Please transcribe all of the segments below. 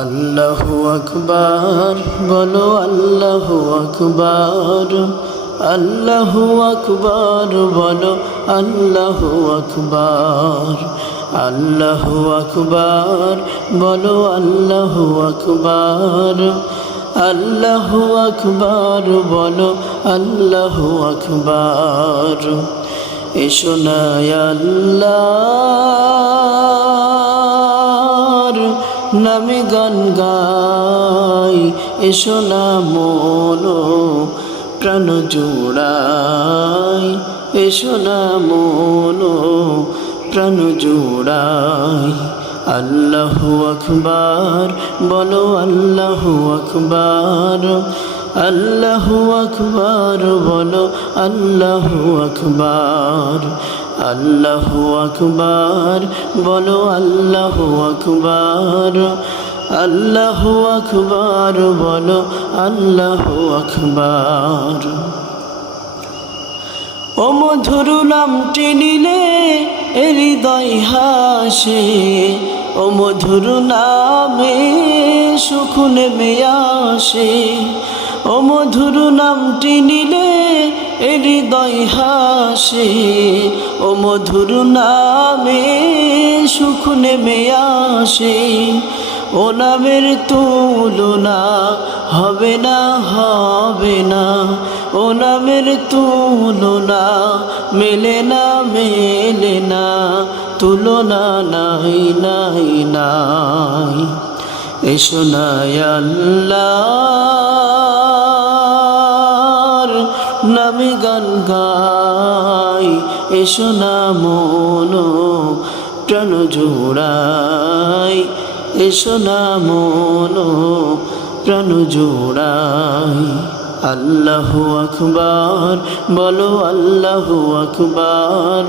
আল্লাহু আকবার বলো আল্লাহু আকবার, আল্লাহু আকবার বলো আল্লাহু আকবার, আল্লাহু আকবার বলো আল্লাহু আকবার, আল্লাহু আকবার বলো আল্লাহু আকবার। এসো না আল্লাহর নামে গান গাই, এসো না মন প্রাণ জোড়াই, এসো না মন প্রাণ জোড়াই। আল্লাহু আকবার বলো আল্লাহু আকবার, আল্লাহু আকবার বলো আল্লাহু আকবার, আল্লাহু আকবার বলো আল্লাহু আকবার, আল্লাহু আকবার বলো আল্লাহু আকবার। ও মধুর নামটি নিলে হৃদয় হাসে, ও মধুর নামে সুখ নেমে আসে, ও মধুর নামটি নিলে হৃদয় হাসে, ও মধুর নামে সুখ নেমে আসে। ও নামের তুলনা হবে না, হবে না, ও নামের তুলনা মেলে না, মেলে না, তুলনা নাই নাই নাই। এসো না আল্লাহর নামে গান গাই, এসো না মন প্রাণ জোড়াই, এসো না মন প্রাণ জোড়াই। আল্লাহু আকবার বলো আল্লাহু আকবার,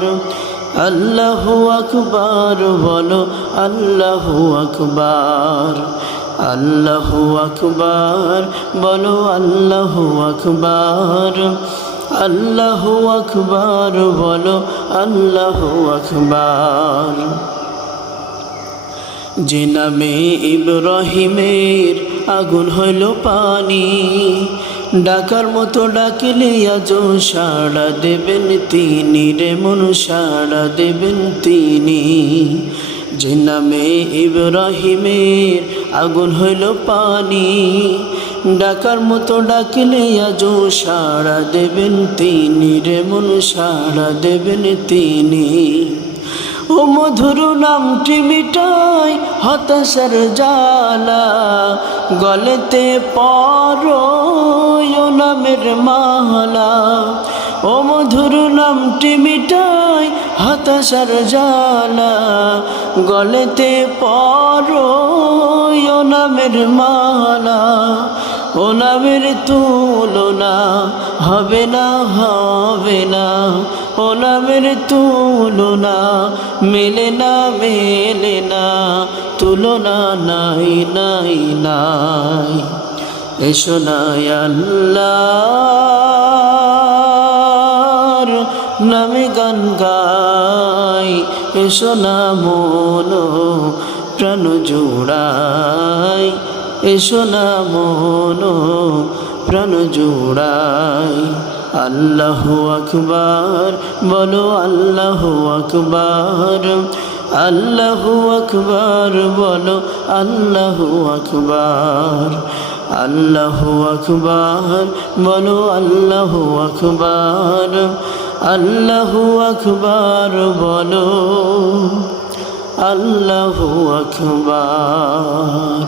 আল্লাহু আকবার বলো আল্লাহু আকবার, আল্লাহু আকবার বলো আল্লাহু আকবার, আল্লাহু আকবার বলো আল্লাহু আকবার। যে নামে ইব্রাহিমের আগুন হইল পানি, ডাকার মতো ডাকিলে আজও সাড়া দেবেন তিনি রে মন, সাড়া দেবেন তিনি। যে নামে ইব্রাহিমের আগুন হইল পানি, ডাকার মতো ডাকিলে আজও সাড়া দেবেন তিনি রে মন, সাড়া দেবেন তিনি। ও মধুর নামটি মিটাই হতাশার জ্বালা, গলেতে পরো ও নামের মালা। ও মধুর নামটি মিটাই হতাশার জ্বালা, গলেতে পরো ও নামের মালা। ও নামের তুলনা হবে না, হবে না, ও নামের তুলনা মেলে না, মেলে না, তুলনা নাই নাই নাই। এসো না আল্লাহর নামে গান গাই, এসো না মন প্রাণ জোড়াই, এসো না মন প্রাণ জোড়াই। আল্লাহু আকবার বলো আল্লাহু আকবার, আল্লাহু আকবার বলো আল্লাহু আকবার, আল্লাহু আকবার বলো আল্লাহু আকবার, আল্লাহু আকবার বলো আল্লাহু আকবার।